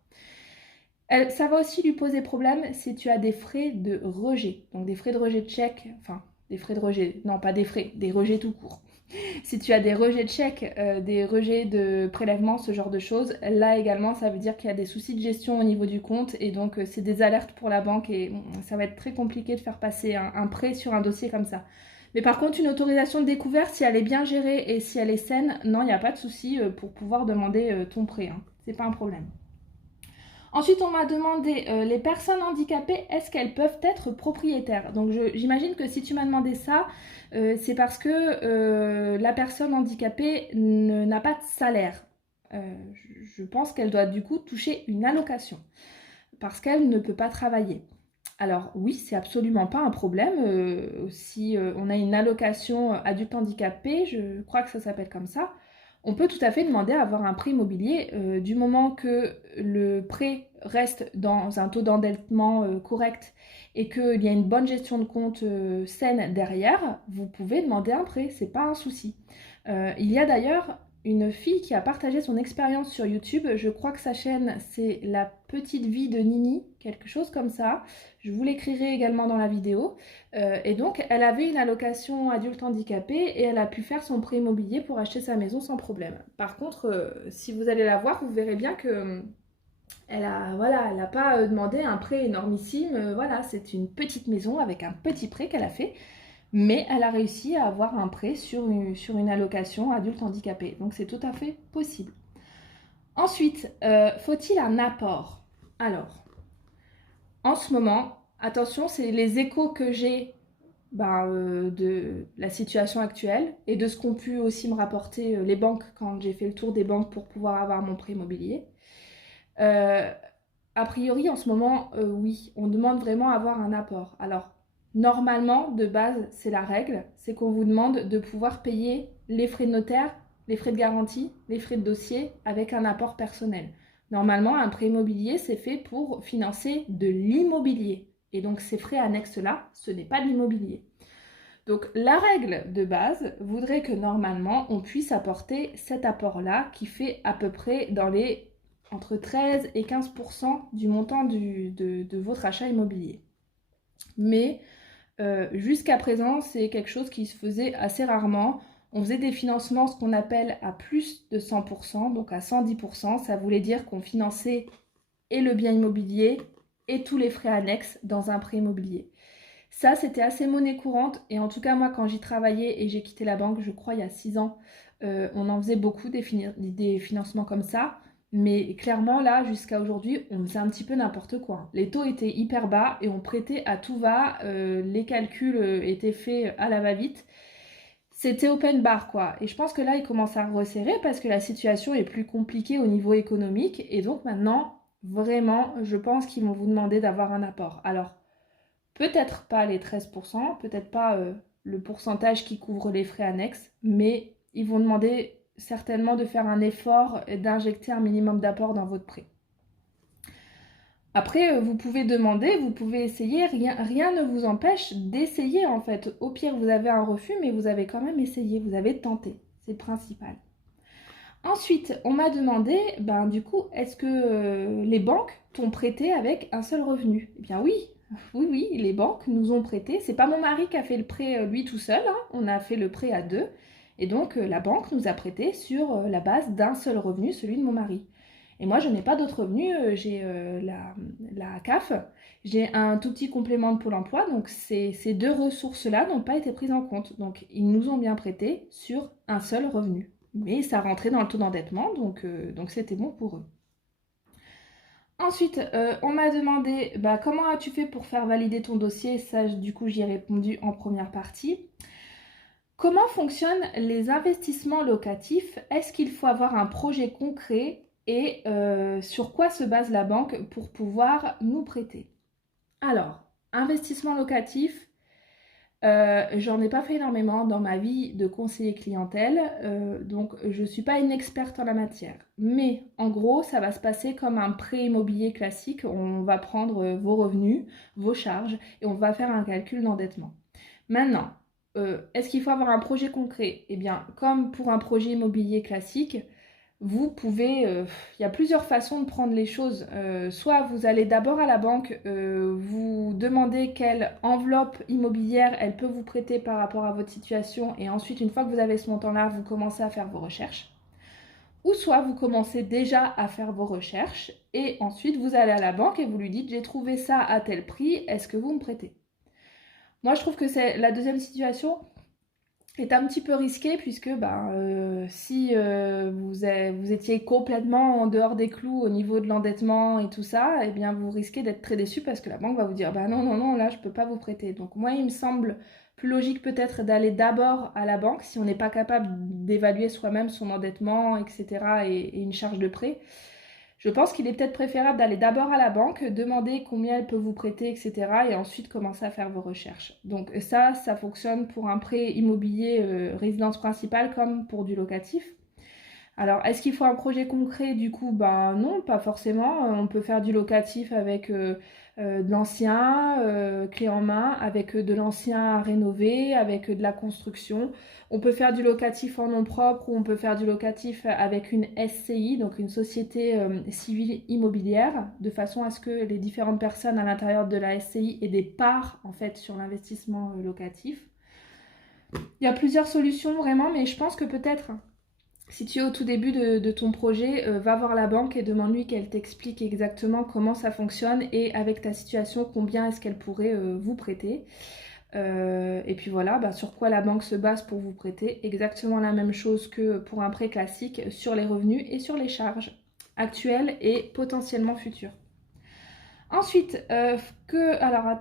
Ça va aussi lui poser problème si tu as des frais de rejet. Donc des frais de rejet de chèque, enfin des frais de rejet, non pas des frais, des rejets tout court. Si tu as des rejets de chèques, des rejets de prélèvements, ce genre de choses, là également ça veut dire qu'il y a des soucis de gestion au niveau du compte et donc c'est des alertes pour la banque et ça va être très compliqué de faire passer un prêt sur un dossier comme ça. Mais par contre une autorisation de découvert, si elle est bien gérée et si elle est saine, non il n'y a pas de souci pour pouvoir demander ton prêt, hein. C'est pas un problème. Ensuite, on m'a demandé les personnes handicapées, est-ce qu'elles peuvent être propriétaires? Donc, j'imagine que si tu m'as demandé ça, c'est parce que la personne handicapée n'a pas de salaire. Je pense qu'elle doit du coup toucher une allocation parce qu'elle ne peut pas travailler. Alors oui, c'est absolument pas un problème. Si on a une allocation adulte handicapé, je crois que ça s'appelle comme ça, on peut tout à fait demander à avoir un prêt immobilier du moment que le prêt reste dans un taux d'endettement correct et qu'il y a une bonne gestion de compte saine derrière, vous pouvez demander un prêt, c'est pas un souci. Il y a d'ailleurs une fille qui a partagé son expérience sur YouTube. Je crois que sa chaîne, c'est La Petite Vie de Nini, quelque chose comme ça. Je vous l'écrirai également dans la vidéo. Et donc, elle avait une allocation adulte handicapé et elle a pu faire son prêt immobilier pour acheter sa maison sans problème. Par contre, si vous allez la voir, vous verrez bien que elle a pas demandé un prêt énormissime. Voilà, c'est une petite maison avec un petit prêt qu'elle a fait. Mais elle a réussi à avoir un prêt sur une allocation adulte handicapé. Donc c'est tout à fait possible. Ensuite, faut-il un apport? Alors, en ce moment, attention, c'est les échos que j'ai de la situation actuelle et de ce qu'ont pu aussi me rapporter les banques quand j'ai fait le tour des banques pour pouvoir avoir mon prêt immobilier. A priori, en ce moment, oui, on demande vraiment à avoir un apport. Alors, normalement, de base, c'est la règle, c'est qu'on vous demande de pouvoir payer les frais de notaire, les frais de garantie, les frais de dossier avec un apport personnel. Normalement, un prêt immobilier, c'est fait pour financer de l'immobilier. Et donc, ces frais annexes-là, ce n'est pas de l'immobilier. Donc, la règle de base voudrait que normalement, on puisse apporter cet apport-là qui fait à peu près dans les entre 13 et 15% du montant de votre achat immobilier. Mais jusqu'à présent, c'est quelque chose qui se faisait assez rarement. On faisait des financements, ce qu'on appelle à plus de 100%, donc à 110%. Ça voulait dire qu'on finançait et le bien immobilier et tous les frais annexes dans un prêt immobilier. Ça, c'était assez monnaie courante. Et en tout cas, moi, quand j'y travaillais et j'ai quitté la banque, je crois, il y a 6 ans, on en faisait beaucoup des financements comme ça. Mais clairement, là, jusqu'à aujourd'hui, on faisait un petit peu n'importe quoi. Les taux étaient hyper bas et on prêtait à tout va. Les calculs étaient faits à la va-vite. C'était open bar, quoi. Et je pense que là, ils commencent à resserrer parce que la situation est plus compliquée au niveau économique. Et donc maintenant, vraiment, je pense qu'ils vont vous demander d'avoir un apport. Alors, peut-être pas les 13%, peut-être pas le pourcentage qui couvre les frais annexes, mais ils vont demander certainement de faire un effort et d'injecter un minimum d'apport dans votre prêt. Après, vous pouvez demander, vous pouvez essayer, rien ne vous empêche d'essayer en fait. Au pire, vous avez un refus, mais vous avez quand même essayé, vous avez tenté, c'est le principal. Ensuite, on m'a demandé, du coup, est-ce que les banques t'ont prêté avec un seul revenu? Eh bien oui, oui, les banques nous ont prêté. C'est pas mon mari qui a fait le prêt lui tout seul, hein. On a fait le prêt à deux. Et donc, la banque nous a prêté sur la base d'un seul revenu, celui de mon mari. Et moi, je n'ai pas d'autres revenus. J'ai la CAF, j'ai un tout petit complément de Pôle emploi. Donc, ces deux ressources-là n'ont pas été prises en compte. Donc, ils nous ont bien prêté sur un seul revenu. Mais ça rentrait dans le taux d'endettement, donc c'était bon pour eux. Ensuite, on m'a demandé comment as-tu fait pour faire valider ton dossier. Ça, du coup, j'y ai répondu en première partie. Comment fonctionnent les investissements locatifs? Est-ce qu'il faut avoir un projet concret et sur quoi se base la banque pour pouvoir nous prêter. Alors, investissement locatif, j'en ai pas fait énormément dans ma vie de conseiller clientèle, donc je ne suis pas une experte en la matière. Mais en gros, ça va se passer comme un prêt immobilier classique. On va prendre vos revenus, vos charges et on va faire un calcul d'endettement. Maintenant, est-ce qu'il faut avoir un projet concret? Eh bien, comme pour un projet immobilier classique, vous pouvez, il y a plusieurs façons de prendre les choses. Soit vous allez d'abord à la banque, vous demandez quelle enveloppe immobilière elle peut vous prêter par rapport à votre situation et ensuite, une fois que vous avez ce montant-là, vous commencez à faire vos recherches. Ou soit vous commencez déjà à faire vos recherches et ensuite vous allez à la banque et vous lui dites j'ai trouvé ça à tel prix, est-ce que vous me prêtez? Moi, je trouve que c'est la deuxième situation est un petit peu risqué puisque si vous étiez complètement en dehors des clous au niveau de l'endettement et tout ça, eh bien vous risquez d'être très déçu parce que la banque va vous dire bah non, non, non, là je peux pas vous prêter. Donc moi il me semble plus logique peut-être d'aller d'abord à la banque si on n'est pas capable d'évaluer soi-même son endettement, etc. et une charge de prêt. Je pense qu'il est peut-être préférable d'aller d'abord à la banque, demander combien elle peut vous prêter, etc. et ensuite commencer à faire vos recherches. Donc ça fonctionne pour un prêt immobilier résidence principale comme pour du locatif. Alors, est-ce qu'il faut un projet concret? Du coup, ben non, pas forcément. On peut faire du locatif avec de l'ancien, clé en main, avec de l'ancien à rénover, avec de la construction. On peut faire du locatif en nom propre ou on peut faire du locatif avec une SCI, donc une société civile immobilière, de façon à ce que les différentes personnes à l'intérieur de la SCI aient des parts en fait sur l'investissement locatif. Il y a plusieurs solutions vraiment, mais je pense que peut-être si tu es au tout début de ton projet, va voir la banque et demande-lui qu'elle t'explique exactement comment ça fonctionne et avec ta situation, combien est-ce qu'elle pourrait vous prêter. Et puis voilà, sur quoi la banque se base pour vous prêter. Exactement la même chose que pour un prêt classique sur les revenus et sur les charges actuelles et potentiellement futures. Ensuite, alors,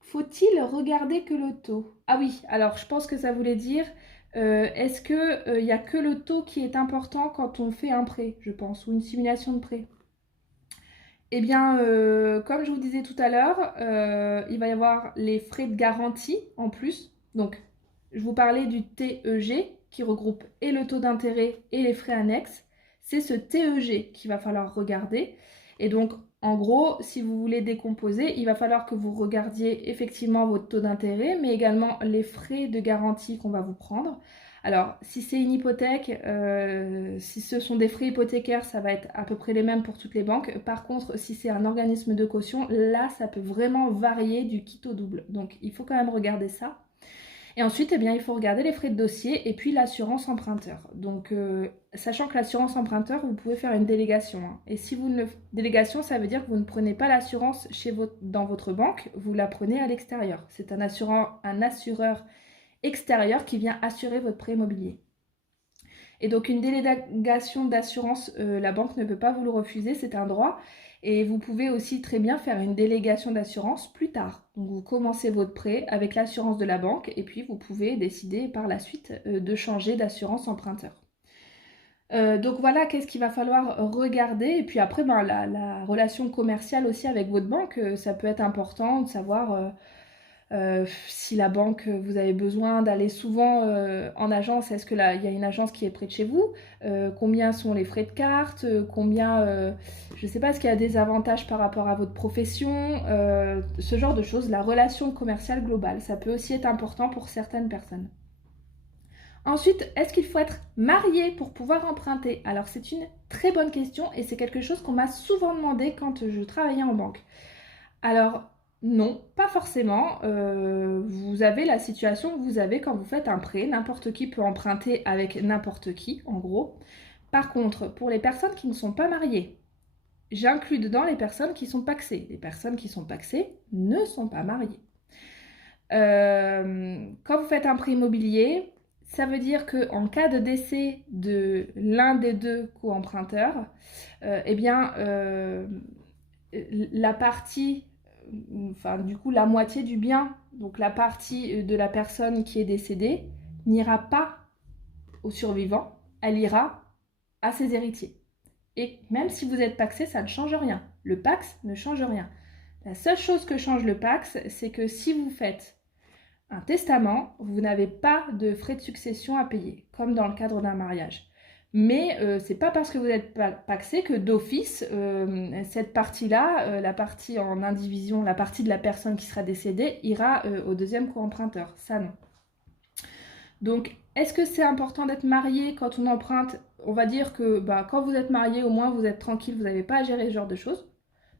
faut-il regarder que le taux? Ah oui, alors je pense que ça voulait dire, est-ce qu'il n'y a que le taux qui est important quand on fait un prêt, je pense, ou une simulation de prêt? Eh bien, comme je vous disais tout à l'heure, il va y avoir les frais de garantie en plus. Donc, je vous parlais du TEG qui regroupe et le taux d'intérêt et les frais annexes. C'est ce TEG qu'il va falloir regarder. Et donc, en gros, si vous voulez décomposer, il va falloir que vous regardiez effectivement votre taux d'intérêt, mais également les frais de garantie qu'on va vous prendre. Alors, si c'est une hypothèque, si ce sont des frais hypothécaires, ça va être à peu près les mêmes pour toutes les banques. Par contre, si c'est un organisme de caution, là, ça peut vraiment varier du kit au double. Donc, il faut quand même regarder ça. Et ensuite, eh bien, il faut regarder les frais de dossier et puis l'assurance emprunteur. Donc, sachant que l'assurance emprunteur, vous pouvez faire une délégation, hein. Et si vous ne délégation, ça veut dire que vous ne prenez pas l'assurance dans votre banque, vous la prenez à l'extérieur. C'est un assureur extérieur qui vient assurer votre prêt immobilier. Et donc une délégation d'assurance, la banque ne peut pas vous le refuser, c'est un droit. Et vous pouvez aussi très bien faire une délégation d'assurance plus tard. Donc vous commencez votre prêt avec l'assurance de la banque et puis vous pouvez décider par la suite de changer d'assurance emprunteur. Donc voilà, qu'est-ce qu'il va falloir regarder. Et puis après, la relation commerciale aussi avec votre banque, ça peut être important de savoir si la banque, vous avez besoin d'aller souvent en agence, est-ce qu'il y a une agence qui est près de chez vous? Combien sont les frais de carte? Je ne sais pas, est-ce qu'il y a des avantages par rapport à votre profession? Ce genre de choses, la relation commerciale globale, ça peut aussi être important pour certaines personnes. Ensuite, est-ce qu'il faut être marié pour pouvoir emprunter? Alors c'est une très bonne question et c'est quelque chose qu'on m'a souvent demandé quand je travaillais en banque. Alors non, pas forcément. Vous avez la situation que vous avez quand vous faites un prêt. N'importe qui peut emprunter avec n'importe qui, en gros. Par contre, pour les personnes qui ne sont pas mariées, j'inclus dedans les personnes qui sont pacsées. Les personnes qui sont pacsées ne sont pas mariées. Quand vous faites un prêt immobilier, ça veut dire qu'en cas de décès de l'un des deux co-emprunteurs, la partie, enfin du coup la moitié du bien, donc la partie de la personne qui est décédée, n'ira pas aux survivants, elle ira à ses héritiers. Et même si vous êtes pacsé, ça ne change rien. Le Pacs ne change rien. La seule chose que change le Pacs, c'est que si vous faites un testament, vous n'avez pas de frais de succession à payer, comme dans le cadre d'un mariage. Mais c'est pas parce que vous êtes pacsé que d'office, cette partie-là, la partie en indivision, la partie de la personne qui sera décédée, ira au deuxième co-emprunteur. Ça, non. Donc, est-ce que c'est important d'être marié quand on emprunte? On va dire que quand vous êtes marié, au moins vous êtes tranquille, vous n'avez pas à gérer ce genre de choses.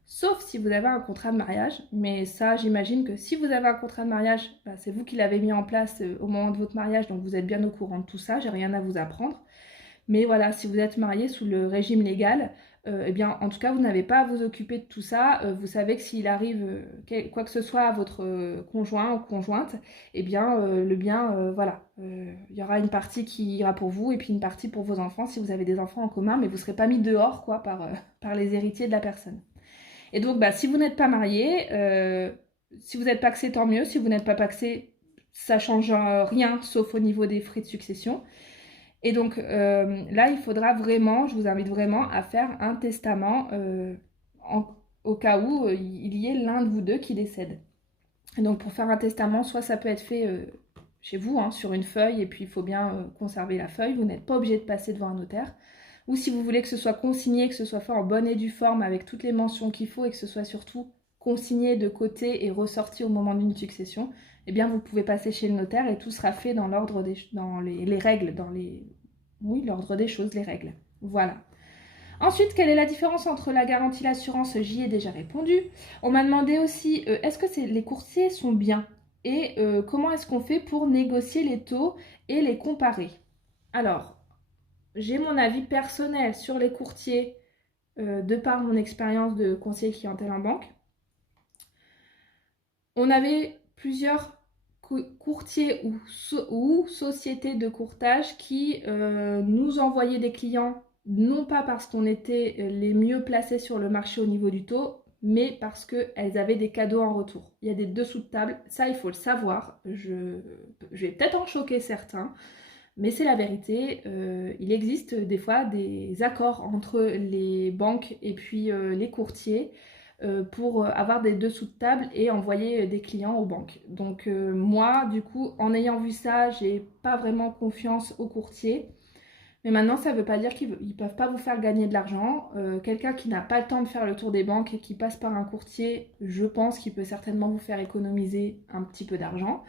Sauf si vous avez un contrat de mariage. Mais ça, j'imagine que si vous avez un contrat de mariage, c'est vous qui l'avez mis en place au moment de votre mariage, donc vous êtes bien au courant de tout ça, j'ai rien à vous apprendre. Mais voilà, si vous êtes marié sous le régime légal, eh bien, en tout cas, vous n'avez pas à vous occuper de tout ça. Vous savez que s'il arrive quoi que ce soit à votre conjoint ou conjointe, eh bien, le bien, voilà, il y aura une partie qui ira pour vous et puis une partie pour vos enfants si vous avez des enfants en commun, mais vous ne serez pas mis dehors quoi, par les héritiers de la personne. Et donc, si vous n'êtes pas marié, si vous n'êtes pacsé, tant mieux. Si vous n'êtes pas pacsé, ça ne change rien, sauf au niveau des frais de succession. Et donc, là, il faudra vraiment, je vous invite vraiment à faire un testament au cas où il y ait l'un de vous deux qui décède. Et donc, pour faire un testament, soit ça peut être fait chez vous, sur une feuille, et puis il faut bien conserver la feuille. Vous n'êtes pas obligé de passer devant un notaire. Ou si vous voulez que ce soit consigné, que ce soit fait en bonne et due forme avec toutes les mentions qu'il faut et que ce soit surtout consigné de côté et ressorti au moment d'une succession, eh bien vous pouvez passer chez le notaire et tout sera fait dans l'ordre dans les règles, oui, l'ordre des choses, les règles. Voilà. Ensuite, quelle est la différence entre la garantie et l'assurance? J'y ai déjà répondu. On m'a demandé aussi, est-ce que les courtiers sont bien? Et comment est-ce qu'on fait pour négocier les taux et les comparer? Alors, j'ai mon avis personnel sur les courtiers de par mon expérience de conseiller clientèle en banque. On avait plusieurs courtiers ou sociétés de courtage qui nous envoyaient des clients, non pas parce qu'on était les mieux placés sur le marché au niveau du taux, mais parce qu'elles avaient des cadeaux en retour. Il y a des dessous de table, ça il faut le savoir. Je vais peut-être en choquer certains. Mais c'est la vérité, il existe des fois des accords entre les banques et puis les courtiers pour avoir des dessous de table et envoyer des clients aux banques. Donc moi, du coup, en ayant vu ça, j'ai pas vraiment confiance aux courtiers. Mais maintenant, ça ne veut pas dire qu'ils ne peuvent pas vous faire gagner de l'argent. Quelqu'un qui n'a pas le temps de faire le tour des banques et qui passe par un courtier, je pense qu'il peut certainement vous faire économiser un petit peu d'argent.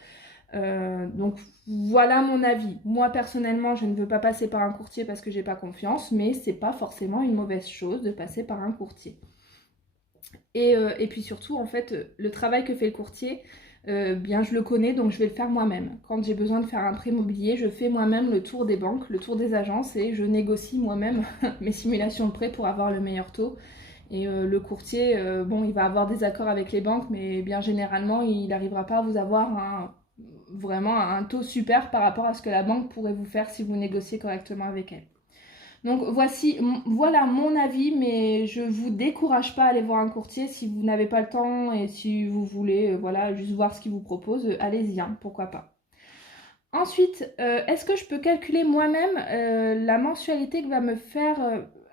Donc voilà mon avis. Moi personnellement, je ne veux pas passer par un courtier parce que j'ai pas confiance, mais c'est pas forcément une mauvaise chose de passer par un courtier. Et puis surtout, en fait, le travail que fait le courtier, bien je le connais, donc je vais le faire moi-même. Quand j'ai besoin de faire un prêt immobilier, je fais moi-même le tour des banques, le tour des agences et je négocie moi-même mes simulations de prêt pour avoir le meilleur taux. Et le courtier, bon, il va avoir des accords avec les banques, mais bien généralement, il n'arrivera pas à vous avoir vraiment un taux super par rapport à ce que la banque pourrait vous faire si vous négociez correctement avec elle. Donc voilà mon avis, mais je ne vous décourage pas à aller voir un courtier si vous n'avez pas le temps et si vous voulez voilà, juste voir ce qu'il vous propose, allez-y, pourquoi pas. Ensuite, est-ce que je peux calculer moi-même la mensualité que va me faire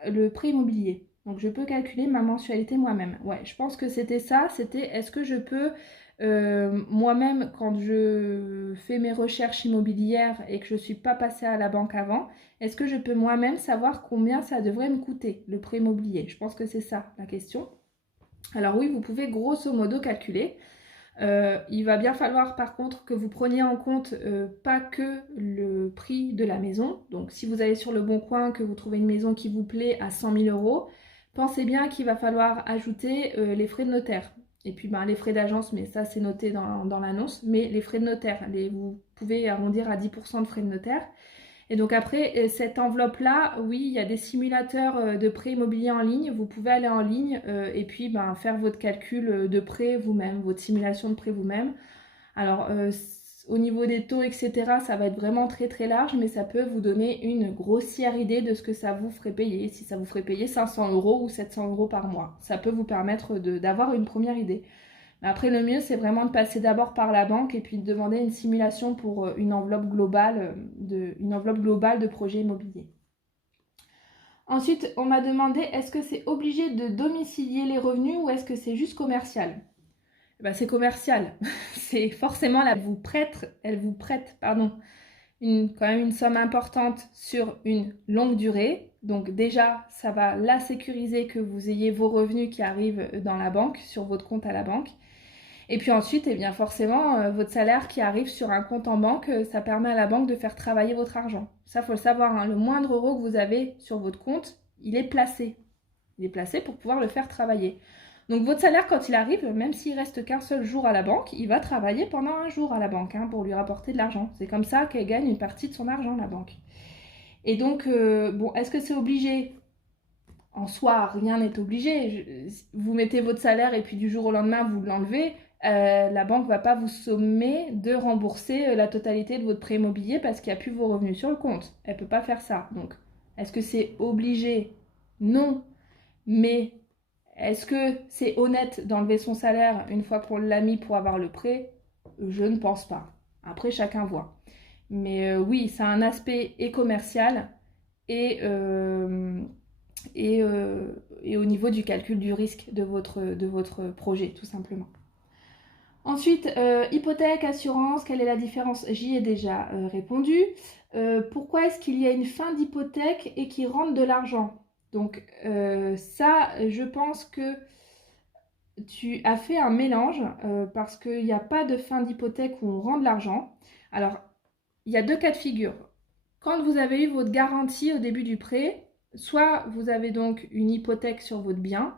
le prêt immobilier? Donc je peux calculer ma mensualité moi-même. Ouais, je pense que c'était ça, c'était est-ce que je peux moi-même, quand je fais mes recherches immobilières et que je ne suis pas passée à la banque avant, est-ce que je peux moi-même savoir combien ça devrait me coûter, le prêt immobilier? Je pense que c'est ça la question. Alors oui, vous pouvez grosso modo calculer. Il va bien falloir par contre que vous preniez en compte pas que le prix de la maison. Donc si vous allez sur le Bon Coin, que vous trouvez une maison qui vous plaît à 100 000 euros, pensez bien qu'il va falloir ajouter les frais de notaire. Et puis les frais d'agence, mais ça c'est noté dans l'annonce, mais les frais de notaire, vous pouvez arrondir à 10% de frais de notaire. Et donc après, cette enveloppe-là, oui, il y a des simulateurs de prêt immobilier en ligne. Vous pouvez aller en ligne et puis faire votre calcul de prêt vous-même, votre simulation de prêt vous-même. Alors, au niveau des taux, etc., ça va être vraiment très très large, mais ça peut vous donner une grossière idée de ce que ça vous ferait payer, si ça vous ferait payer 500 euros ou 700 euros par mois. Ça peut vous permettre d'avoir une première idée. Mais après, le mieux, c'est vraiment de passer d'abord par la banque et puis de demander une simulation pour une enveloppe globale de projet immobilier. Ensuite, on m'a demandé, est-ce que c'est obligé de domicilier les revenus ou est-ce que c'est juste commercial? Ben, c'est commercial. C'est forcément là, elle vous prête, pardon, quand même une somme importante sur une longue durée. Donc déjà, ça va la sécuriser que vous ayez vos revenus qui arrivent dans la banque, sur votre compte à la banque. Et puis ensuite, eh bien forcément, votre salaire qui arrive sur un compte en banque, ça permet à la banque de faire travailler votre argent. Ça, faut le savoir, hein, le moindre euro que vous avez sur votre compte, il est placé. Il est placé pour pouvoir le faire travailler. Donc votre salaire, quand il arrive, même s'il reste qu'un seul jour à la banque, il va travailler pendant un jour à la banque pour lui rapporter de l'argent. C'est comme ça qu'elle gagne une partie de son argent, la banque. Et donc, bon, est-ce que c'est obligé? En soi, rien n'est obligé. Vous mettez votre salaire et puis du jour au lendemain, vous l'enlevez. La banque ne va pas vous sommer de rembourser la totalité de votre prêt immobilier parce qu'il n'y a plus vos revenus sur le compte. Elle ne peut pas faire ça. Donc, est-ce que c'est obligé? Non. Mais est-ce que c'est honnête d'enlever son salaire une fois qu'on l'a mis pour avoir le prêt? Je ne pense pas. Après, chacun voit. Mais oui, ça a un aspect et commercial et, et au niveau du calcul du risque de votre projet, tout simplement. Ensuite, hypothèque, assurance, quelle est la différence? J'y ai déjà répondu. Pourquoi est-ce qu'il y a une fin d'hypothèque et qu'il rentre de l'argent? Donc ça, je pense que tu as fait un mélange parce qu'il n'y a pas de fin d'hypothèque où on rend de l'argent. Alors, il y a deux cas de figure. Quand vous avez eu votre garantie au début du prêt, soit vous avez donc une hypothèque sur votre bien,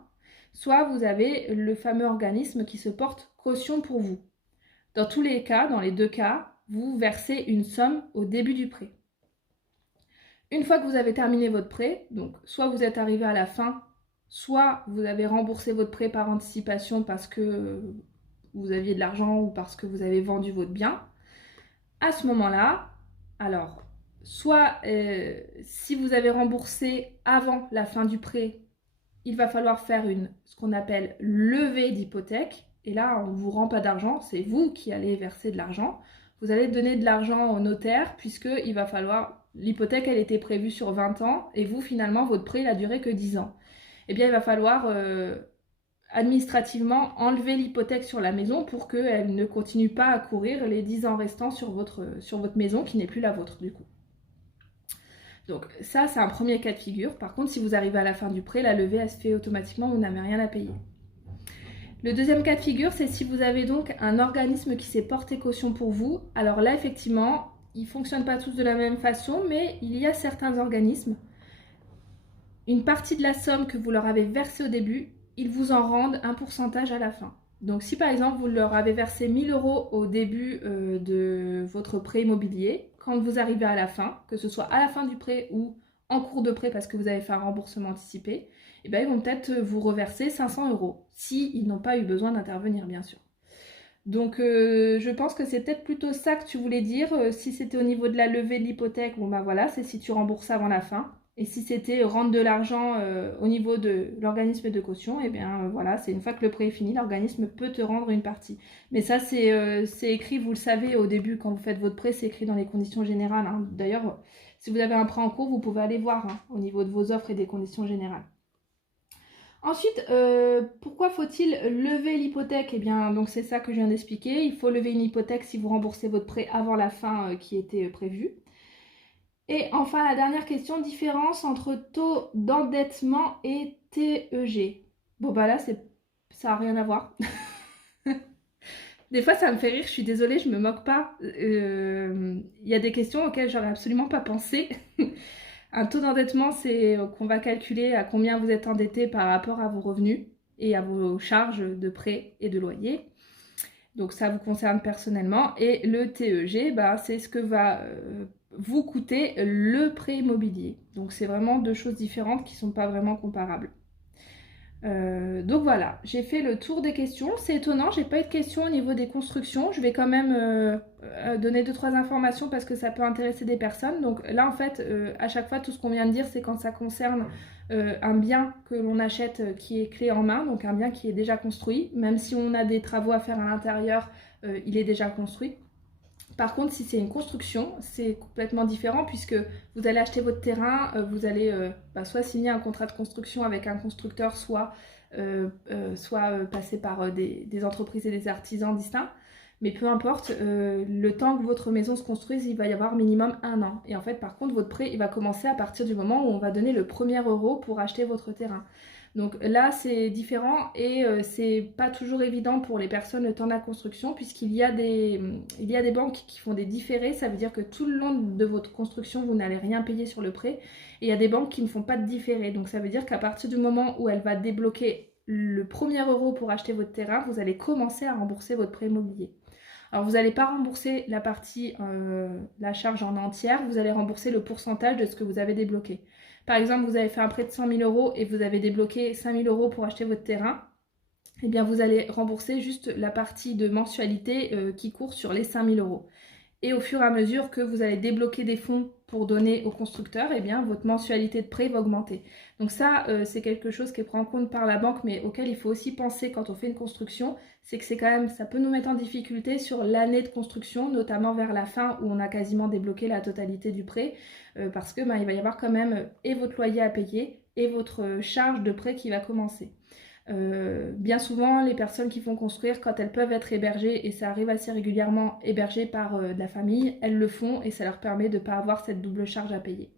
soit vous avez le fameux organisme qui se porte caution pour vous. Dans tous les cas, dans les deux cas, vous versez une somme au début du prêt. Une fois que vous avez terminé votre prêt, donc soit vous êtes arrivé à la fin, soit vous avez remboursé votre prêt par anticipation parce que vous aviez de l'argent ou parce que vous avez vendu votre bien, à ce moment-là, alors, soit si vous avez remboursé avant la fin du prêt, il va falloir faire ce qu'on appelle levée d'hypothèque. Et là, on ne vous rend pas d'argent, c'est vous qui allez verser de l'argent. Vous allez donner de l'argent au notaire puisqu'il va falloir... L'hypothèque, elle était prévue sur 20 ans et vous, finalement, votre prêt, il a duré que 10 ans. Eh bien, il va falloir administrativement enlever l'hypothèque sur la maison pour qu'elle ne continue pas à courir les 10 ans restants sur votre maison qui n'est plus la vôtre, du coup. Donc ça, c'est un premier cas de figure. Par contre, si vous arrivez à la fin du prêt, la levée, elle se fait automatiquement, vous n'avez rien à payer. Le deuxième cas de figure, c'est si vous avez donc un organisme qui s'est porté caution pour vous. Alors là, effectivement, ils ne fonctionnent pas tous de la même façon, mais il y a certains organismes. Une partie de la somme que vous leur avez versée au début, ils vous en rendent un pourcentage à la fin. Donc si par exemple vous leur avez versé 1000 € au début de votre prêt immobilier, quand vous arrivez à la fin, que ce soit à la fin du prêt ou en cours de prêt parce que vous avez fait un remboursement anticipé, eh bien, ils vont peut-être vous reverser 500 € s'ils n'ont pas eu besoin d'intervenir, bien sûr. Donc je pense que c'est peut-être plutôt ça que tu voulais dire. Si c'était au niveau de la levée de l'hypothèque, bon ben voilà, c'est si tu rembourses avant la fin. Et si c'était rendre de l'argent au niveau de l'organisme de caution, eh bien voilà, c'est une fois que le prêt est fini, l'organisme peut te rendre une partie. Mais ça, c'est écrit, vous le savez, au début, quand vous faites votre prêt, c'est écrit dans les conditions générales. D'ailleurs, si vous avez un prêt en cours, vous pouvez aller voir au niveau de vos offres et des conditions générales. Ensuite, pourquoi faut-il lever l'hypothèque? Eh bien, donc c'est ça que je viens d'expliquer. Il faut lever une hypothèque si vous remboursez votre prêt avant la fin qui était prévue. Et enfin, la dernière question, différence entre taux d'endettement et TEG. Bon, bah là, ça n'a rien à voir. Des fois, ça me fait rire, je suis désolée, je me moque pas. Il y a des questions auxquelles j'aurais absolument pas pensé. Un taux d'endettement, c'est qu'on va calculer à combien vous êtes endetté par rapport à vos revenus et à vos charges de prêt et de loyer. Donc ça vous concerne personnellement. Et le TEG, bah, c'est ce que va vous coûter le prêt immobilier. Donc c'est vraiment deux choses différentes qui ne sont pas vraiment comparables. Donc voilà, j'ai fait le tour des questions. C'est étonnant, j'ai pas eu de questions au niveau des constructions. Je vais quand même donner 2-3 informations parce que ça peut intéresser des personnes. Donc là en fait, à chaque fois, tout ce qu'on vient de dire, c'est quand ça concerne un bien que l'on achète qui est clé en main, donc un bien qui est déjà construit. Même si on a des travaux à faire à l'intérieur, il est déjà construit. Par contre, si c'est une construction, c'est complètement différent puisque vous allez acheter votre terrain, vous allez soit signer un contrat de construction avec un constructeur, soit passer par des entreprises et des artisans distincts. Mais peu importe, le temps que votre maison se construise, il va y avoir minimum 1 an. Et en fait, par contre, votre prêt, il va commencer à partir du moment où on va donner le premier euro pour acheter votre terrain. Donc là, c'est différent et c'est pas toujours évident pour les personnes le temps de la construction puisqu'il y a des banques qui font des différés. Ça veut dire que tout le long de votre construction, vous n'allez rien payer sur le prêt. Et il y a des banques qui ne font pas de différé. Donc ça veut dire qu'à partir du moment où elle va débloquer le premier euro pour acheter votre terrain, vous allez commencer à rembourser votre prêt immobilier. Alors vous n'allez pas rembourser la charge en entière, vous allez rembourser le pourcentage de ce que vous avez débloqué. Par exemple, vous avez fait un prêt de 100 000 euros et vous avez débloqué 5 000 euros pour acheter votre terrain. Eh bien, vous allez rembourser juste la partie de mensualité qui court sur les 5 000 euros. Et au fur et à mesure que vous allez débloquer des fonds pour donner au constructeur, eh bien, votre mensualité de prêt va augmenter. Donc ça, c'est quelque chose qui est pris en compte par la banque, mais auquel il faut aussi penser quand on fait une construction, c'est que ça peut nous mettre en difficulté sur l'année de construction, notamment vers la fin où on a quasiment débloqué la totalité du prêt, parce que il va y avoir quand même et votre loyer à payer et votre charge de prêt qui va commencer. Bien souvent, les personnes qui font construire, quand elles peuvent être hébergées, et ça arrive assez régulièrement, hébergées par de la famille, elles le font et ça leur permet de ne pas avoir cette double charge à payer.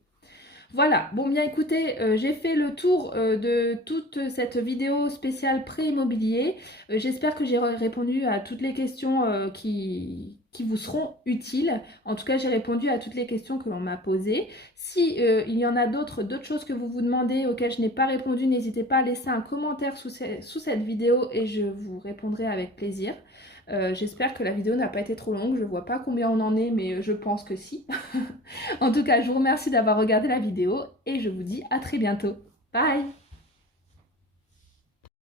Voilà, bon bien écoutez, j'ai fait le tour de toute cette vidéo spéciale prêt immobilier. J'espère que j'ai répondu à toutes les questions qui vous seront utiles. En tout cas, j'ai répondu à toutes les questions que l'on m'a posées. Si il y en a d'autres choses que vous vous demandez auxquelles je n'ai pas répondu, n'hésitez pas à laisser un commentaire sous cette vidéo et je vous répondrai avec plaisir. J'espère que la vidéo n'a pas été trop longue, je ne vois pas combien on en est, mais je pense que si. En tout cas, je vous remercie d'avoir regardé la vidéo et je vous dis à très bientôt. Bye!